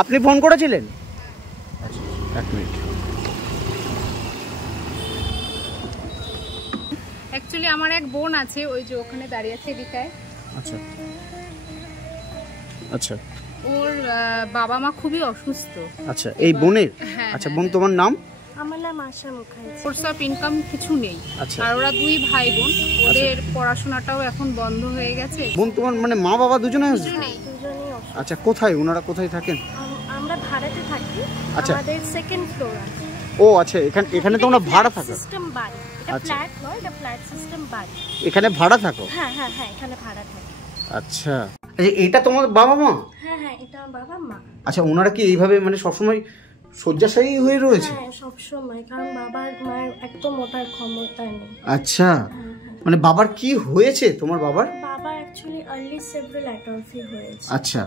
আপনি ফোন করেছিলেন? আচ্ছা, এক মিনিট। অ্যাকচুয়ালি আমার এক বোন আছে, ওই যে ওখানে দাঁড়িয়ে আছে এদিকায়। আচ্ছা আচ্ছা, ওর বাবা মা খুবই অসুস্থ। আচ্ছা, এই বোনের? আচ্ছা বোন, তোমার নাম? আমার নাম আশা মুখার্জি। সোর্স অফ ইনকাম কিছু নেই। আচ্ছা, আর ওরা দুই ভাই বোন, ওদের পড়াশোনাটাও এখন বন্ধ হয়ে গেছে। বোন তোমার মানে মা বাবা দুজনেই? দুজনেই। আচ্ছা, কোথায় ওনারা কোথায় থাকেন? আমরা ভাড়াতে থাকি। আচ্ছা, আমাদের সেকেন্ড ফ্লোর আছে। ও আচ্ছা, এখানে তোমরা ভাড়া থাকো? সিস্টেম বাড়ি, এটা ফ্ল্যাট নয়, এটা ফ্ল্যাট সিস্টেম বাড়ি। এখানে ভাড়া থাকো? হ্যাঁ হ্যাঁ হ্যাঁ, এখানে ভাড়া থাকি। আচ্ছা আচ্ছা, এটা তোমার বাবা মা? হ্যাঁ হ্যাঁ, এটা আমার বাবা মা। আচ্ছা, ওনারা কি এইভাবে মানে সবসময় শয্যাশায়ী হয়ে রয়েছে? হ্যাঁ, সব সময়, কারণ বাবার মায়ের একদম ওঠার ক্ষমতা নেই। আচ্ছা, মানে বাবার কি হয়েছে তোমার বাবার? বাবা অ্যাকচুয়ালি আর্লি সেরেব্রাল অ্যাট্রফি হয়েছে। আচ্ছা,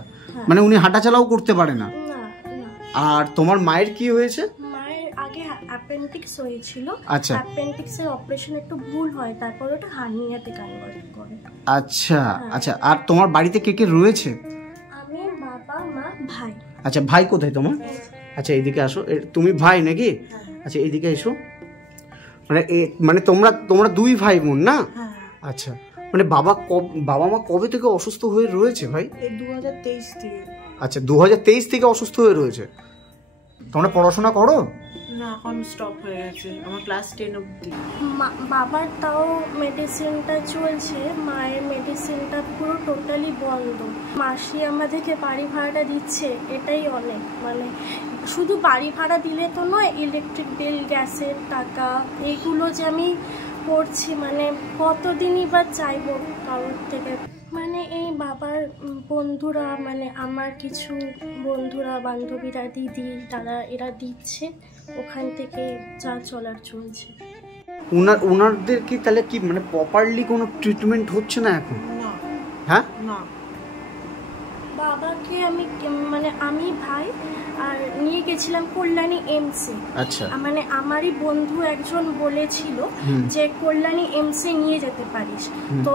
মানে উনি হাঁটাচলাও করতে পারে না? না না। আর তোমার মায়ের কি হয়েছে? মায়ের আগে অ্যাপেন্ডিক্স হয়েছিল। আচ্ছা, অ্যাপেন্ডিক্সের অপারেশন একটু ভুল হয়, তারপর ওটা হার্নিয়াতে কনভার্ট করে। আচ্ছা আচ্ছা, আর তোমার বাড়িতে কে কে রয়েছে? আমি, বাবা, মা, ভাই। আচ্ছা, ভাই কোথায় তোমার? আচ্ছা, এইদিকে আসো। তুমি ভাই নাকি? আচ্ছা, এইদিকে এসো। মানে তোমরা দুই ভাই বোন না? আচ্ছা, মানে বাবা মা কবে থেকে অসুস্থ হয়ে রয়েছে ভাই? 2023 থেকে। আচ্ছা, 2023 থেকে অসুস্থ হয়ে রয়েছে। তোমরা পড়াশোনা করো? না, এখন স্টপ হয়ে গেছে, আমার ক্লাস 10 অবধি। বাবার তাও মেডিসিনটা চলছে, মায়ের মেডিসিনটা পুরো টোটালি বন্ধ। মাসি আমাদেরকে বাড়ি ভাড়াটা দিচ্ছে, এটাই অনেক। মানে শুধু বাড়ি ভাড়া দিলে তো নয়, ইলেকট্রিক বিল, গ্যাসের টাকা, এগুলো যে আমি পড়ছি, মানে কতদিনই বা চাইবো কারোর থেকে। মানে এই বাবার বন্ধুরা, মানে আমার কিছু বন্ধুরা, বান্ধবীরা, দিদি, দাদা, এরা দিচ্ছে, ওখান থেকে যা চলার চলছে। ওনাদের কি তাহলে কি মানে প্রপারলি কোনো ট্রিটমেন্ট হচ্ছে না এখন? না। হ্যাঁ না, বাবাকে আমি ভাই আর নিয়ে গেছিলাম কল্যাণী এমসে। আচ্ছা, মানে আমারই বন্ধু একজন বলেছিল যে কল্যাণী এমসে নিয়ে যেতে পারিস। তো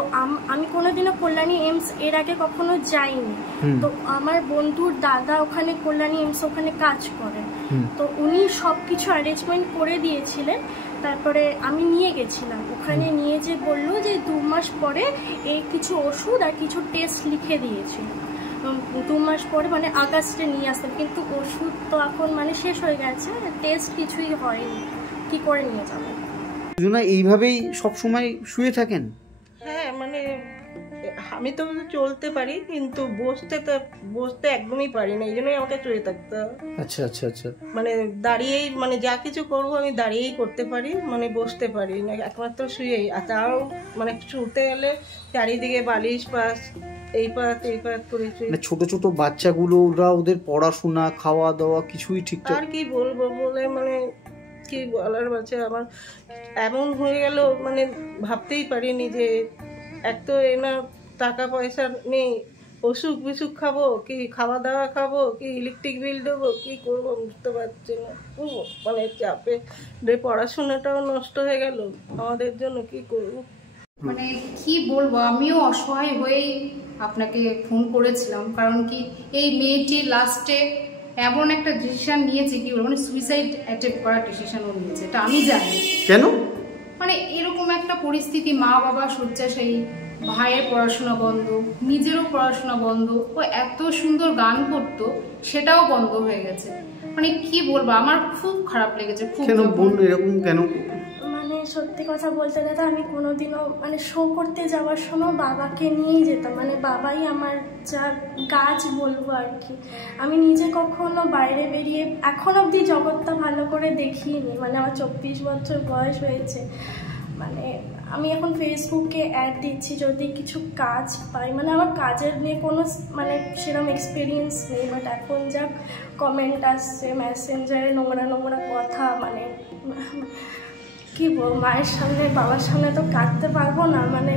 আমি কোনোদিনও কল্যাণী এমস এর আগে কখনো যাইনি। তো আমার বন্ধুর দাদা ওখানে কল্যাণী এমস ওখানে কাজ করে, তো উনি সবকিছু অ্যারেঞ্জমেন্ট করে দিয়েছিলেন। তারপরে আমি নিয়ে গেছিলাম ওখানে, নিয়ে যে বললো যে 2 মাস পরে এই কিছু ওষুধ আর কিছু টেস্ট লিখে দিয়েছিল। 2 মাস পরে মানে আগস্টে নিয়ে আসতাম, কিন্তু ওষুধ তো এখন মানে শেষ হয়ে গেছে, টেস্ট কিছুই হয়নি, কি করে নিয়ে যাবো? এইভাবেই সব সময় শুয়ে থাকেন? হ্যাঁ, মানে আমি তো চলতে পারি, কিন্তু বসতে একদমই পারি না, এই জন্যই আমাকে শুয়ে থাকতে হয়। আচ্ছা আচ্ছা আচ্ছা, মানে দাঁড়িয়েই, মানে যা কিছু করবো আমি দাঁড়িয়েই করতে পারি, মানে বসতে পারি না, একমাত্র শুয়েই। আর তাও মানে শুতে গেলে চারিদিকে বালিশ পাশ, এই পাশ করে। মানে ছোট ছোট বাচ্চাগুলো, ওদের পড়াশোনা, খাওয়া দাওয়া কিছুই ঠিকঠাক? আর কি বলবো বলে, মানে কি বলার বাচ্চা, আমার এমন হয়ে গেল, মানে ভাবতেই পারিনি যে এক তো না টাকা পয়সা নেই, অসুখ বিসুখ খাবো কি, খাওয়া দাওয়া খাবো কি, ইলেকট্রিক বিল দেবো, কি করবো বুঝতে পারছি না। মানে চাপে পড়াশোনাটাও নষ্ট হয়ে গেল আমাদের জন্য, কি করবো মানে কি বলবো, আমিও অসহায় হয়েই আপনাকে ফোন করেছিলাম। কারণ কি, এই মেয়েটির লাস্টে এমন একটা ডিসিশন নিয়েছে, কি বলবো, মানে সুইসাইড অ্যাটেম্প করার ডিসিশনও নিয়েছে। এটা আমি জানি। কেন? মানে এরকম একটা পরিস্থিতি, মা বাবা শয্যাশায়ী, ভাইয়ের পড়াশোনা বন্ধ, নিজেরও পড়াশোনা বন্ধ, ও এত সুন্দর গান করতো সেটাও বন্ধ হয়ে গেছে। মানে কি বলবো, আমার খুব খারাপ লেগেছে। খুব। কেন বোন এরকম কেন? মানে সত্যি কথা বলতে গেলে আমি কোনোদিনও মানে শো করতে যাওয়ার সময় বাবাকে নিয়েই যেতাম। মানে বাবাই আমার যা গাছ বলবো আর কি। আমি নিজে কখনো বাইরে বেরিয়ে এখন অবধি জগৎটা ভালো করে দেখিনি। মানে আমার 24 বছর বয়স হয়েছে। মানে আমি এখন ফেসবুকে অ্যাড দিচ্ছি যদি কিছু কাজ পাই। মানে আমার কাজের নিয়ে কোনো মানে সেরকম এক্সপিরিয়েন্স নেই, বাট এখন যা কমেন্ট আসছে মেসেঞ্জারে, নোংরা নোংরা কথা, মানে কি বল, মায়ের সামনে বাবার সামনে তো কাঁদতে পারবো না। মানে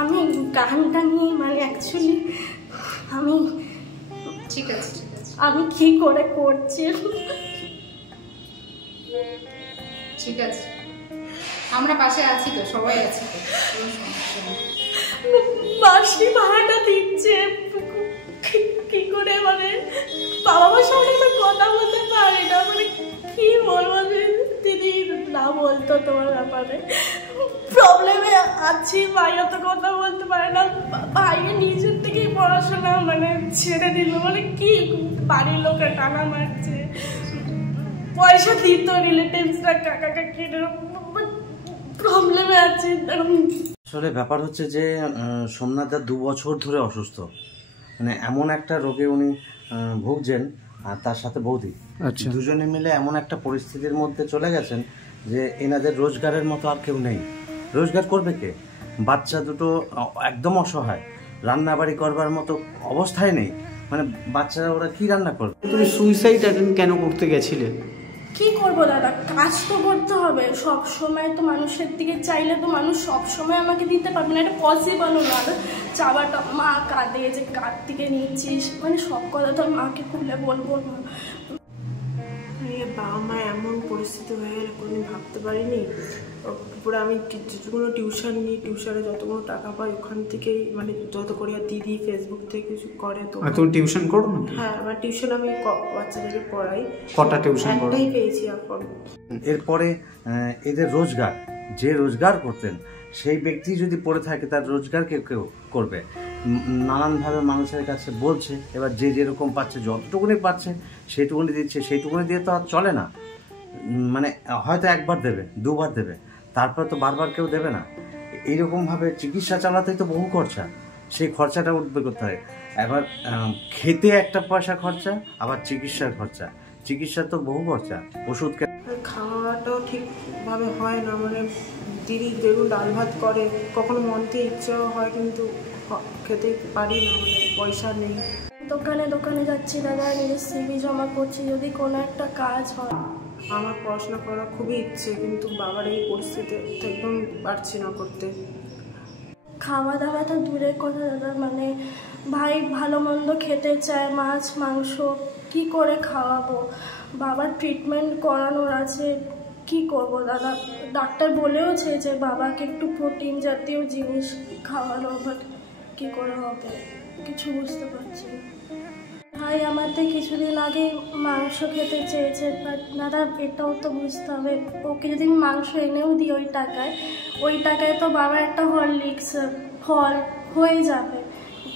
আমি গানটা নিয়ে মানে অ্যাকচুয়ালি আমি ঠিক আছে ঠিক আছে, আমি কি করে করছি। ঠিক আছে, আমরা পাশে আছি তো, সবাই আছি তো, কোনো সমস্যা নেই। মাসি ভাড়াটা দিচ্ছে, কি করে ভাইয়ের নিজের থেকেই পড়াশোনা মানে ছেড়ে দিল, মানে কি বাড়ির লোকের টানা মারছে, পয়সা দিত রিলেটিভসরা, কাকা কাকিরা প্রবলেমে আছে। আসলে ব্যাপার হচ্ছে যে সোমনাথদা 2 বছর ধরে অসুস্থ, মানে এমন একটা রোগে উনি ভুগছেন, আর তার সাথে বৌদি, আচ্ছা, দুজনে মিলে এমন একটা পরিস্থিতির মধ্যে চলে গেছেন যে এনাদের রোজগারের মতো আর কেউ নেই। রোজগার করবে কে? বাচ্চা দুটো একদম অসহায়, রান্নাবাড়ি করবার মতো অবস্থায় নেই, মানে বাচ্চারা ওরা কি রান্না করবে? তুমি সুইসাইড অ্যাটেম্প কেন করতে গেছিলে? কি করবো দাদা, কাজ তো করতে হবে, সব সময় তো মানুষের দিকে চাইলে তো মানুষ সব সময় আমাকে দিতে পারবে না, এটা পসিবলও না। চাওয়াটা মা কাঁদে যে কার থেকে নিচ্ছিস, মানে সব কথা তো মাকে খুলে বলবো না। বাবা মা এমন পরিস্থিতি হয়ে গেলে কোনোদিন ভাবতে পারিনি। পুরো আমি যেটুকুনো টিউশন নিই, টিউশনে যতগুলো টাকা পাই ওখান থেকেই মানে যত করি, আর দিদি ফেসবুক থেকে কিছু করে। তো তুমি টিউশন করো না? হ্যাঁ, আমার টিউশন আমি বাচ্চাদেরকে পড়াই। কটা টিউশন করো? একটাই পেয়েছি এখন। এরপরে এদের রোজগার, যে রোজগার করতেন সেই ব্যক্তি যদি পড়ে থাকে, তার রোজগার কেউ করবে? নানানভাবে মানুষের কাছে বলছে, এবার যে যেরকম পাচ্ছে, যতটুকুনি পাচ্ছে সেইটুকুনি দিচ্ছে, সেইটুকুনি দিয়ে তো আর চলে না। মানে হয়তো একবার দেবে, 2বার দেবে, তারপর তো বারবার কেউ দেবে না। এইরকমভাবে চিকিৎসা চালাতেই তো বহু খরচা, সেই খরচাটা উঠবে কোথায়? এবার খেতে একটা পয়সা খরচা, আবার চিকিৎসার খরচা, চিকিৎসার তো বহু খরচা, ওষুধ। খাওয়াটাও ঠিকভাবে হয় না, মানে দিদি দেখুন ডাল ভাত করে, কখনো মন থেকে ইচ্ছাও হয় কিন্তু খেতে পারি না, মানে পয়সা নেই। দোকানে দোকানে যাচ্ছি দাদা, নিজের সিভি জমা করছি, যদি কোনো একটা কাজ হয়। আমার পড়াশোনা করার খুবই ইচ্ছে, কিন্তু বাবার এই পরিস্থিতি একদম পারছি না করতে। খাওয়া দাওয়া তো দূরের কথা দাদা, মানে ভাই ভালো মন্দ খেতে চায়, মাছ মাংস কি করে খাওয়াবো? বাবার ট্রিটমেন্ট করানোর আছে, কি করব দাদা? ডাক্তার বলেওছে যে বাবাকে একটু প্রোটিন জাতীয় জিনিস খাওয়ানো, বাট কী করে হবে কিছু বুঝতে পারছি না। ভাই আমাদের কিছুদিন আগে মাংস খেতে চেয়েছে, বাট দাদা এটাও তো বুঝতে হবে, ওকে যদি মাংস এনেও দিই ওই টাকায় তো বাবা একটা হরলিক্স ফল হয়ে যাবে।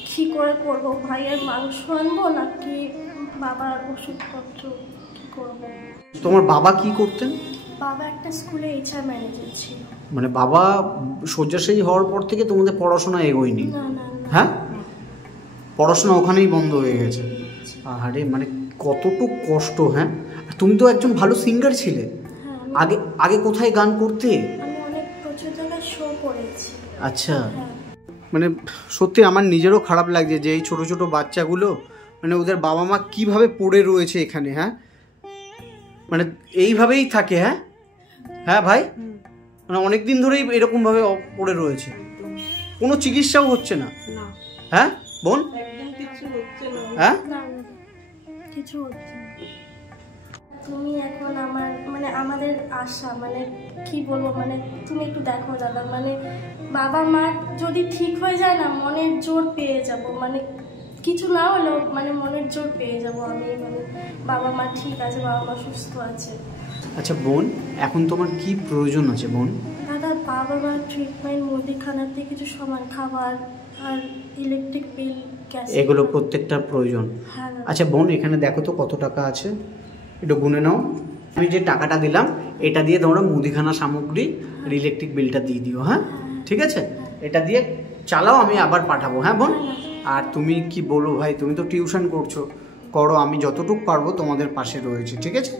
কী করে করবো? ভাইয়ের মাংস আনবো নাকি বাবার ওষুধপত্র, কী করবো? তোমার বাবা কি করতেন? বাবা একটা স্কুলে HR ম্যানেজার ছিল। মানে বাবা শয্যাশায়ী হওয়ার পর থেকে তোমাদের পড়াশোনা এগোয়নি? না না। হ্যাঁ, পড়াশোনা ওখানেই বন্ধ হয়ে গেছে। আরে মানে কতটুকু কষ্ট। হ্যাঁ, তুমি তো একজন ভালো সিঙ্গার ছিলে। আগে আগে কোথায় গান করতে? আমি অনেক প্রচুর জায়গায় শো করেছি। আচ্ছা, মানে সত্যি আমার নিজেরও খারাপ লাগছে যে এই ছোট ছোট বাচ্চাগুলো, মানে ওদের বাবা মা কিভাবে পড়ে রয়েছে এখানে। হ্যাঁ, মানে এইভাবেই থাকে। হ্যাঁ হ্যাঁ ভাই, মানে অনেক দিন ধরেই এরকমভাবে পড়ে রয়েছে, কোনো চিকিৎসাও হচ্ছে না। হ্যাঁ বোন, একদম কিছু হচ্ছে না। হ্যাঁ না কিছু হচ্ছে না। তুমি এখন আমার মানে আমাদের আশা, মানে কি বলবো, মানে তুমি একটু দেখো দাদা, মানে বাবা মা যদি ঠিক হয়ে যায় না, মনের জোর পেয়ে যাব, মানে কিছু না হলেও মানে মনের জোর পেয়ে যাব আমি, মানে বাবা মা ঠিক আছে, বাবা মা সুস্থ আছে। আচ্ছা বোন, এখন তোমার কি প্রয়োজন আছে বোন? দাদা বাবা মার ট্রিটমেন্ট, মুদিখানাতে কিছু সামান, খাবার আর ইলেকট্রিক বিল, গ্যাস, এগুলো প্রত্যেকটার প্রয়োজন। হ্যাঁ। আচ্ছা বোন, এখানে দেখো তো কত টাকা আছে, একটু গুনে নাও। আমি যে টাকাটা দিলাম এটা দিয়ে তোমরা মুদিখানা সামগ্রী আর ইলেকট্রিক বিলটা দিয়ে দিও। হ্যাঁ ঠিক আছে, এটা দিয়ে চালাও, আমি আবার পাঠাবো। হ্যাঁ বোন, আর তুমি কি বলো ভাই, তুমি তো টিউশন করছো, করো, আমি যতটুকু পারবো তোমাদের পাশে রয়েছে, ঠিক আছে?